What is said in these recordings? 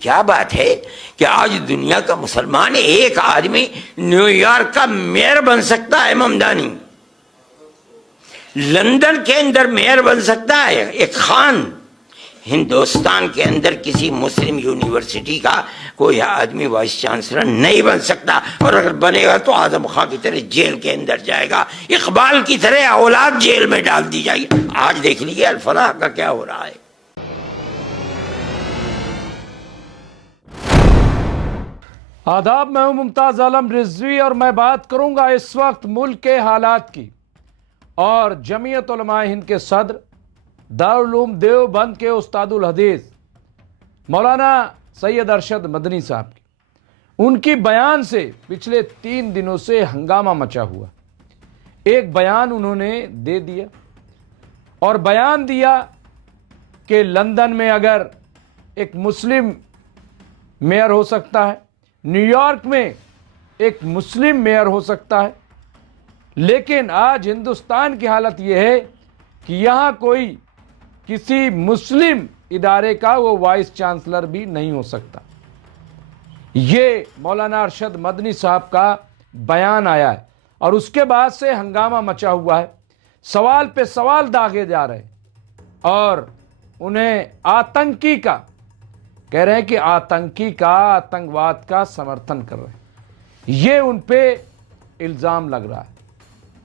क्या बात है कि आज दुनिया का मुसलमान एक आदमी न्यूयॉर्क का मेयर बन सकता है, ममदानी लंदन के अंदर मेयर बन सकता है, एक खान हिंदुस्तान के अंदर किसी मुस्लिम यूनिवर्सिटी का कोई आदमी वाइस चांसलर नहीं बन सकता, और अगर बनेगा तो आजम खां की तरह जेल के अंदर जाएगा, इकबाल की तरह औलाद जेल में डाल दी जाएगी। आज देख लीजिए अल-फलाह का क्या हो रहा है। आदाब, मैं हूं मुमताज आलम रिजवी और मैं बात करूंगा इस वक्त मुल्क के हालात की और जमीयत उलमा हिंद के सदर दारुल उलूम देवबंद के उस्तादुल हदीस मौलाना सैयद अरशद मदनी साहब की उनकी बयान से पिछले 3 दिनों से हंगामा मचा हुआ। एक बयान उन्होंने दे दिया और बयान दिया कि लंदन में अगर एक मुस्लिम मेयर हो सकता है, न्यूयॉर्क में एक मुस्लिम मेयर हो सकता है, लेकिन आज हिंदुस्तान की हालत यह है कि यहाँ कोई किसी मुस्लिम इदारे का वो वाइस चांसलर भी नहीं हो सकता। ये मौलाना अरशद मदनी साहब का बयान आया है और उसके बाद से हंगामा मचा हुआ है। सवाल पे सवाल दागे जा रहे हैं और उन्हें आतंकी का कह रहे हैं कि आतंकी का, आतंकवाद का समर्थन कर रहे हैं। ये उन पे इल्ज़ाम लग रहा है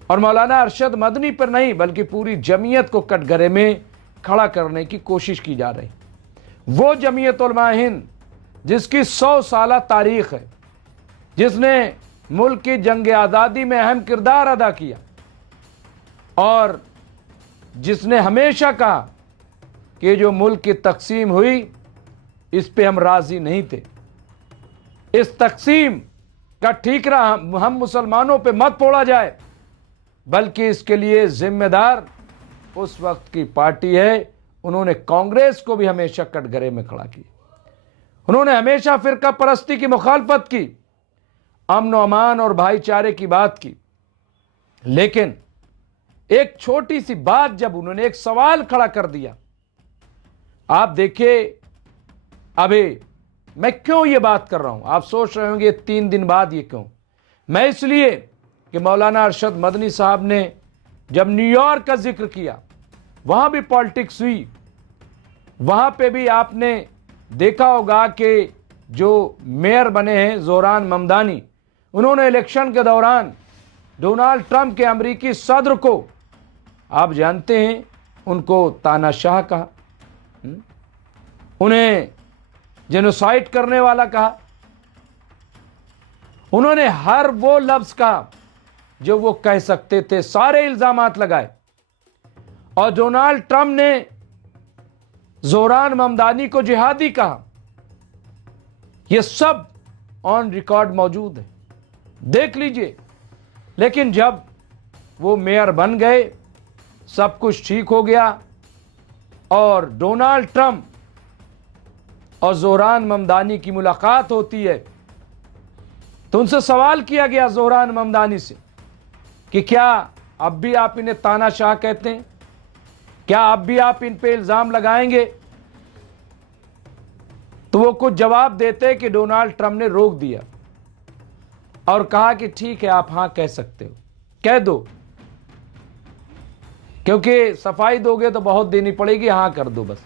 और मौलाना अरशद मदनी पर नहीं बल्कि पूरी जमीयत को कटघरे में खड़ा करने की कोशिश की जा रही। वो जमीयत उलमा हिंद जिसकी 100 साला तारीख है, जिसने मुल्क की जंग आज़ादी में अहम किरदार अदा किया और जिसने हमेशा कहा कि जो मुल्क की तकसीम हुई इस पे हम राजी नहीं थे, इस तकसीम का ठीकरा हम मुसलमानों पे मत फोड़ा जाए, बल्कि इसके लिए जिम्मेदार उस वक्त की पार्टी है। उन्होंने कांग्रेस को भी हमेशा कटघरे में खड़ा किया। उन्होंने हमेशा फिरका परस्ती की मुखालफत की, अमन व अमान और भाईचारे की बात की, लेकिन एक छोटी सी बात जब उन्होंने एक सवाल खड़ा कर दिया, आप देखिए अभी मैं क्यों ये बात कर रहा हूं। आप सोच रहे होंगे 3 दिन बाद ये क्यों। मैं इसलिए कि मौलाना अरशद मदनी साहब ने जब न्यूयॉर्क का जिक्र किया, वहां भी पॉलिटिक्स हुई, वहां पे भी आपने देखा होगा कि जो मेयर बने हैं ज़ोरान ममदानी, उन्होंने इलेक्शन के दौरान डोनाल्ड ट्रंप के अमेरिकी सदर को, आप जानते हैं, उनको तानाशाह कहा, उन्हें जेनोसाइड करने वाला कहा। उन्होंने हर वो लफ्ज कहा जो वो कह सकते थे, सारे इल्जामात लगाए और डोनाल्ड ट्रंप ने ज़ोरान ममदानी को जिहादी कहा। यह सब ऑन रिकॉर्ड मौजूद है, देख लीजिए। लेकिन जब वो मेयर बन गए, सब कुछ ठीक हो गया और डोनाल्ड ट्रंप और ज़ोरान ममदानी की मुलाकात होती है तो उनसे सवाल किया गया ज़ोरान ममदानी से कि क्या अब भी आप इन्हें तानाशाह कहते हैं, क्या अब भी आप इन पे इल्जाम लगाएंगे? तो वो कुछ जवाब देते कि डोनाल्ड ट्रंप ने रोक दिया और कहा कि ठीक है, आप हां कह सकते हो, कह दो, क्योंकि सफाई दोगे तो बहुत देनी पड़ेगी, हां कर दो बस।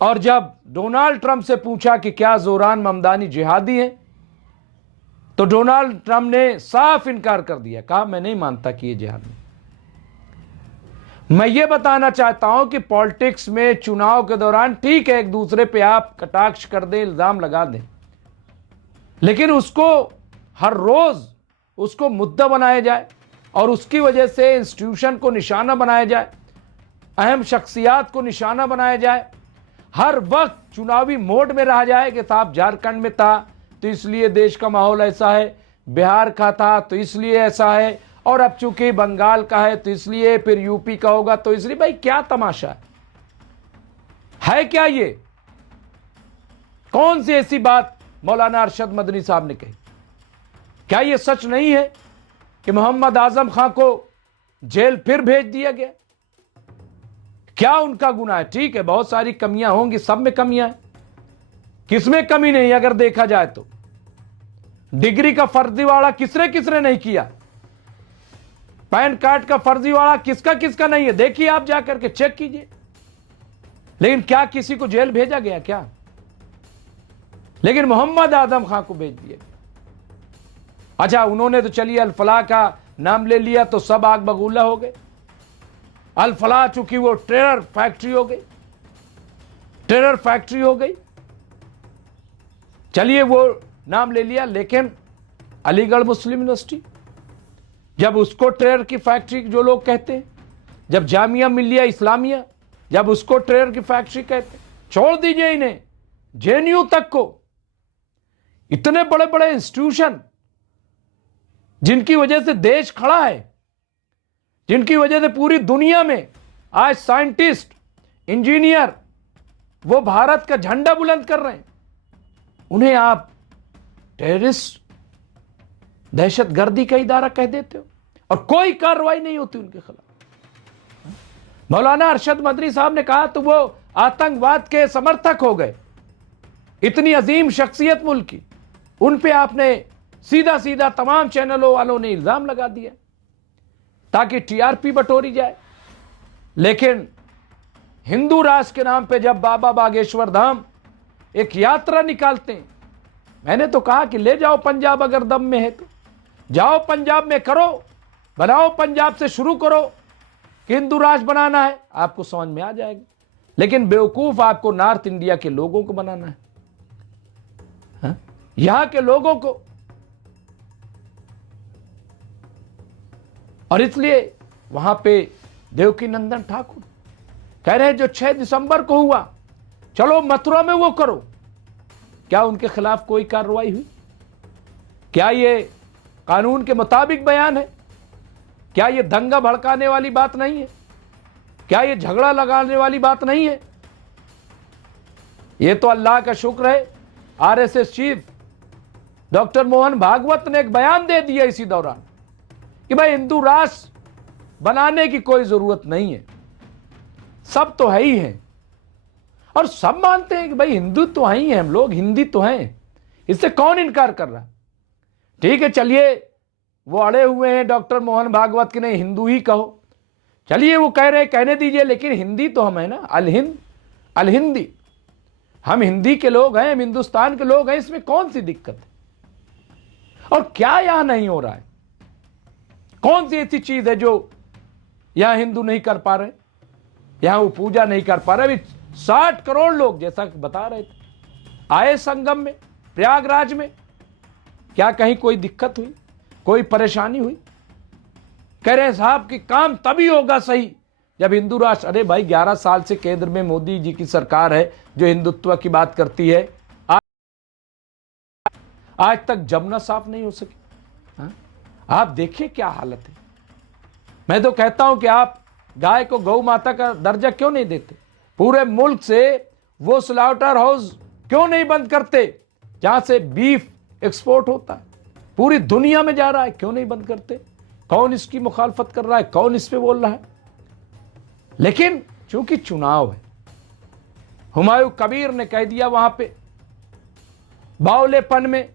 और जब डोनाल्ड ट्रंप से पूछा कि क्या ज़ोरान ममदानी जिहादी है, तो डोनाल्ड ट्रंप ने साफ इनकार कर दिया, कहा मैं नहीं मानता कि ये जिहादी। मैं ये बताना चाहता हूं कि पॉलिटिक्स में चुनाव के दौरान ठीक है एक दूसरे पे आप कटाक्ष कर दें, इल्जाम लगा दें, लेकिन उसको हर रोज उसको मुद्दा बनाया जाए और उसकी वजह से इंस्टीट्यूशन को निशाना बनाया जाए, अहम शख्सियात को निशाना बनाया जाए, हर वक्त चुनावी मोड में रहा जाए कि साहब झारखंड में था तो इसलिए देश का माहौल ऐसा है, बिहार का था तो इसलिए ऐसा है, और अब चूंकि बंगाल का है तो इसलिए, फिर यूपी का होगा तो इसलिए। भाई क्या तमाशा है क्या ये? कौन सी ऐसी बात मौलाना अरशद मदनी साहब ने कही? क्या ये सच नहीं है कि मोहम्मद आजम खां को जेल फिर भेज दिया गया? क्या उनका गुनाह है? ठीक है, बहुत सारी कमियां होंगी, सब में कमियां हैं, किसमें कमी नहीं अगर देखा जाए तो। डिग्री का फर्जीवाड़ा किसने किसने नहीं किया? पैन कार्ड का फर्जीवाड़ा किसका किसका नहीं है? देखिए, आप जाकर के चेक कीजिए। लेकिन क्या किसी को जेल भेजा गया क्या? लेकिन मोहम्मद आजम खान को भेज दिया। अच्छा, उन्होंने तो चलिए अल-फलाह का नाम ले लिया तो सब आग बबूला हो गए। अल-फलाह चूंकि वो टेरर फैक्ट्री हो गई, टेरर फैक्ट्री हो गई, चलिए वो नाम ले लिया। लेकिन अलीगढ़ मुस्लिम यूनिवर्सिटी, जब उसको टेरर की फैक्ट्री जो लोग कहते हैं, जब जामिया मिलिया इस्लामिया जब उसको टेरर की फैक्ट्री कहते हैं, छोड़ दीजिए इन्हें, जेएनयू तक को, इतने बड़े बड़े इंस्टीट्यूशन जिनकी वजह से देश खड़ा है, जिनकी वजह से पूरी दुनिया में आज साइंटिस्ट, इंजीनियर वो भारत का झंडा बुलंद कर रहे हैं, उन्हें आप टेररिस्ट, दहशतगर्दी का इदारा कह देते हो और कोई कार्रवाई नहीं होती उनके खिलाफ। मौलाना अरशद मदनी साहब ने कहा तो वो आतंकवाद के समर्थक हो गए। इतनी अजीम शख्सियत मुल्क की, उन पे आपने सीधा सीधा तमाम चैनलों वालों ने इल्जाम लगा दिया ताकि टीआरपी बटोरी जाए। लेकिन हिंदू राष्ट्र के नाम पे जब बाबा बागेश्वर धाम एक यात्रा निकालते हैं, मैंने तो कहा कि ले जाओ पंजाब, अगर दम में है तो जाओ पंजाब में करो, बनाओ, पंजाब से शुरू करो कि हिंदू राष्ट्र बनाना है, आपको समझ में आ जाएगा। लेकिन बेवकूफ आपको नॉर्थ इंडिया के लोगों को बनाना है, हाँ? यहां के लोगों को। और इसलिए वहां पे देवकी नंदन ठाकुर कह रहे हैं जो 6 दिसंबर को हुआ, चलो मथुरा में वो करो। क्या उनके खिलाफ कोई कार्रवाई हुई? क्या ये कानून के मुताबिक बयान है? क्या ये दंगा भड़काने वाली बात नहीं है? क्या ये झगड़ा लगाने वाली बात नहीं है? ये तो अल्लाह का शुक्र है, RSS chief doctor Mohan Bhagwat ने एक बयान दे दिया इसी दौरान कि भाई हिंदू राष्ट्र बनाने की कोई जरूरत नहीं है, सब तो है ही है। और सब मानते हैं कि भाई हिंदू तो है ही है, हम लोग हिंदी तो हैं, इससे कौन इनकार कर रहा है? ठीक है, चलिए वो अड़े हुए हैं डॉक्टर मोहन भागवत के, नहीं हिंदू ही कहो, चलिए वो कह रहे हैं, कहने दीजिए, लेकिन हिंदी तो हम है ना, अल हिंदी, हम हिंदी के लोग हैं, हम हिंदुस्तान के लोग हैं, इसमें कौन सी दिक्कत है? और क्या यहां नहीं हो रहा है? कौन सी ऐसी चीज है जो यहां हिंदू नहीं कर पा रहे, यहां वो पूजा नहीं कर पा रहे? अभी 60 करोड़ लोग, जैसा बता रहे थे, आए संगम में, प्रयागराज में, क्या कहीं कोई दिक्कत हुई, कोई परेशानी हुई? कह रहे हैं साहब कि काम तभी होगा सही जब हिंदू राष्ट्र। अरे भाई 11 साल से केंद्र में मोदी जी की सरकार है जो हिंदुत्व की बात करती है, आज तक जमुना साफ नहीं हो सकी। हाँ? आप देखिए क्या हालत है। मैं तो कहता हूं कि आप गाय को गौ माता का दर्जा क्यों नहीं देते? पूरे मुल्क से वो स्लॉटर हाउस क्यों नहीं बंद करते जहां से बीफ एक्सपोर्ट होता है, पूरी दुनिया में जा रहा है, क्यों नहीं बंद करते? कौन इसकी मुखालफत कर रहा है, कौन इस पे बोल रहा है? लेकिन चूंकि चुनाव है, हुमायूं कबीर ने कह दिया वहां पे बावलेपन में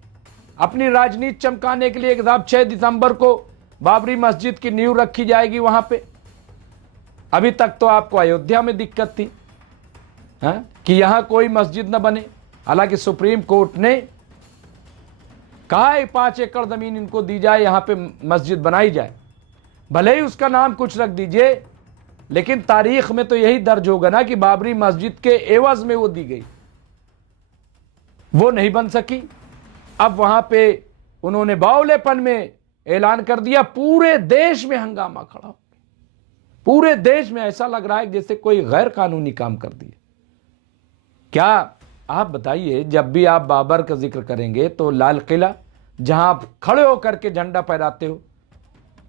अपनी राजनीति चमकाने के लिए कि साहब 6 दिसंबर को बाबरी मस्जिद की नींव रखी जाएगी वहां पे। अभी तक तो आपको अयोध्या में दिक्कत थी, हाँ? कि यहां कोई मस्जिद न बने, हालांकि सुप्रीम कोर्ट ने कहा है 5 एकड़ जमीन इनको दी जाए, यहां पे मस्जिद बनाई जाए, भले ही उसका नाम कुछ रख दीजिए, लेकिन तारीख में तो यही दर्ज होगा ना कि बाबरी मस्जिद के एवज में वो दी गई, वो नहीं बन सकी। अब वहां पे उन्होंने बावलेपन में ऐलान कर दिया, पूरे देश में हंगामा खड़ा हो, पूरे देश में ऐसा लग रहा है जैसे कोई गैर कानूनी काम कर दिया। क्या आप बताइए, जब भी आप बाबर का जिक्र करेंगे तो लाल किला जहां आप खड़े होकर के झंडा फहराते हो,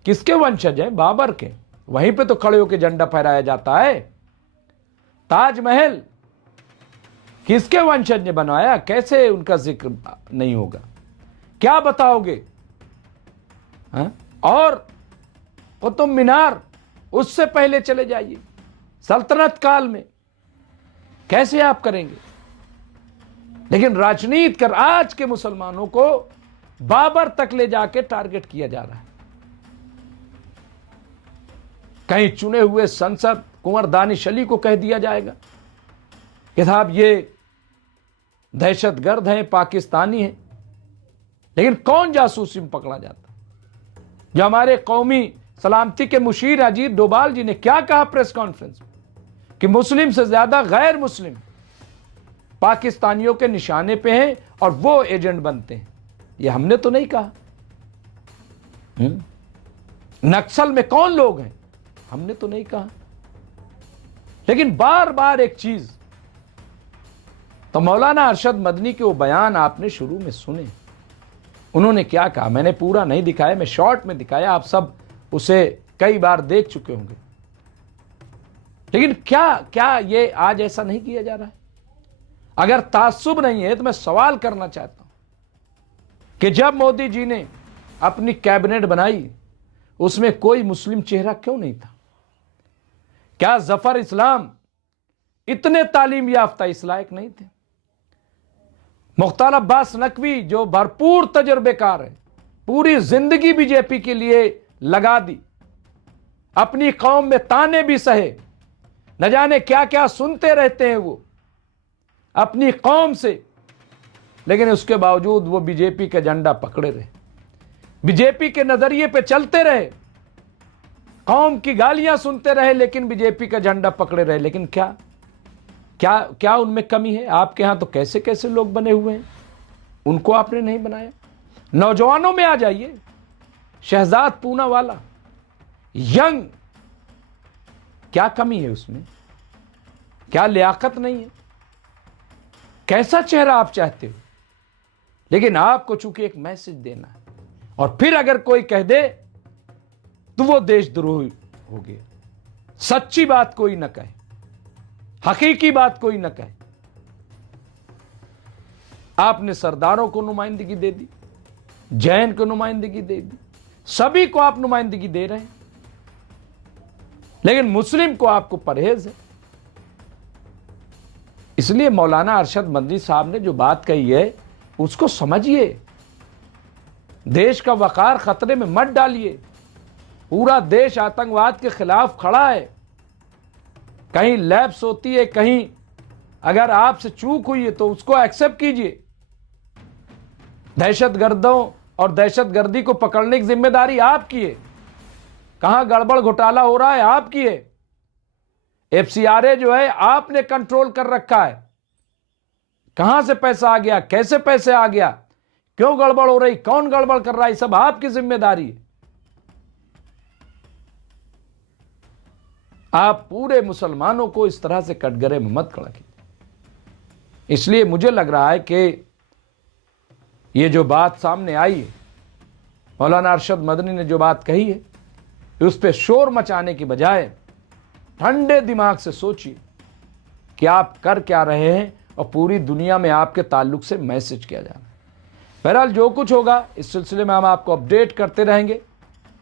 किसके वंशज हैं? बाबर के, वहीं पे तो खड़े होकर झंडा फहराया जाता है। ताजमहल किसके वंशज ने बनवाया? कैसे उनका जिक्र नहीं होगा? क्या बताओगे? हाँ? और कुतुब मीनार, उससे पहले चले जाइए, सल्तनत काल में कैसे आप करेंगे? लेकिन राजनीति कर आज के मुसलमानों को बाबर तक ले जाके टारगेट किया जा रहा है। कहीं चुने हुए संसद कुंवर दानिश अली को कह दिया जाएगा कि साहब ये दहशतगर्द हैं, पाकिस्तानी हैं। लेकिन कौन जासूसी में पकड़ा जाता? जो हमारे कौमी सलामती के मुशीर अजीत डोभाल जी ने क्या कहा प्रेस कॉन्फ्रेंस में कि मुस्लिम से ज्यादा गैर मुस्लिम पाकिस्तानियों के निशाने पे हैं और वो एजेंट बनते हैं। ये हमने तो नहीं कहा। नक्सल में कौन लोग हैं? हमने तो नहीं कहा। लेकिन बार बार एक चीज, तो मौलाना अरशद मदनी के वो बयान आपने शुरू में सुने। उन्होंने क्या कहा? मैंने पूरा नहीं दिखाया, मैं शॉर्ट में दिखाया, आप सब उसे कई बार देख चुके होंगे। लेकिन क्या ये आज ऐसा नहीं किया जा रहा है? अगर ताज्जुब नहीं है तो मैं सवाल करना चाहता हूं कि जब मोदी जी ने अपनी कैबिनेट बनाई उसमें कोई मुस्लिम चेहरा क्यों नहीं था? क्या जफर इस्लाम इतने तालीम याफ्ता इस लायक नहीं थे? मुख्तार अब्बास नकवी जो भरपूर तजुर्बेकार है, पूरी जिंदगी बीजेपी के लिए लगा दी, अपनी कौम में ताने भी सहे, न जाने क्या क्या सुनते रहते हैं वो अपनी कौम से, लेकिन उसके बावजूद वो बीजेपी का झंडा पकड़े रहे, बीजेपी के नजरिए पे चलते रहे, कौम की गालियां सुनते रहे, लेकिन बीजेपी का झंडा पकड़े रहे। लेकिन क्या क्या क्या उनमें कमी है? आपके यहां तो कैसे कैसे लोग बने हुए हैं, उनको आपने नहीं बनाया। नौजवानों में आ जाइए, शहजाद पूनावाला, यंग, क्या कमी है उसमें? क्या लियाकत नहीं है? कैसा चेहरा आप चाहते हो? लेकिन आपको चूंकि एक मैसेज देना है, और फिर अगर कोई कह दे तो वो देशद्रोही हो गया। सच्ची बात कोई न कहे, हकीकी बात कोई न कहे। आपने सरदारों को नुमाइंदगी दे दी, जैन को नुमाइंदगी दे दी, सभी को आप नुमाइंदगी दे रहे हैं, लेकिन मुस्लिम को आपको परहेज है। इसलिए मौलाना अरशद मदनी साहब ने जो बात कही है उसको समझिए। देश का वकार खतरे में मत डालिए। पूरा देश आतंकवाद के खिलाफ खड़ा है। कहीं लैप्स होती है, कहीं अगर आपसे चूक हुई है तो उसको एक्सेप्ट कीजिए। दहशतगर्दों और दहशतगर्दी को पकड़ने की जिम्मेदारी आपकी है। कहां गड़बड़ घोटाला हो रहा है, आपकी है। एफसीआरए जो है आपने कंट्रोल कर रखा है। कहां से पैसा आ गया, कैसे पैसे आ गया, क्यों गड़बड़ हो रही, कौन गड़बड़ कर रहा है, सब आपकी जिम्मेदारी है। आप पूरे मुसलमानों को इस तरह से कटघरे में मत खड़ा कीजिए। इसलिए मुझे लग रहा है कि ये जो बात सामने आई है, मौलाना अरशद मदनी ने जो बात कही है, उस पर शोर मचाने की बजाय ठंडे दिमाग से सोचिए कि आप कर क्या रहे हैं और पूरी दुनिया में आपके ताल्लुक से मैसेज किया जा रहा है। बहरहाल जो कुछ होगा इस सिलसिले में हम आपको अपडेट करते रहेंगे।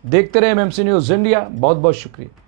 देखते रहे एमएमसी न्यूज़ इंडिया। बहुत बहुत शुक्रिया।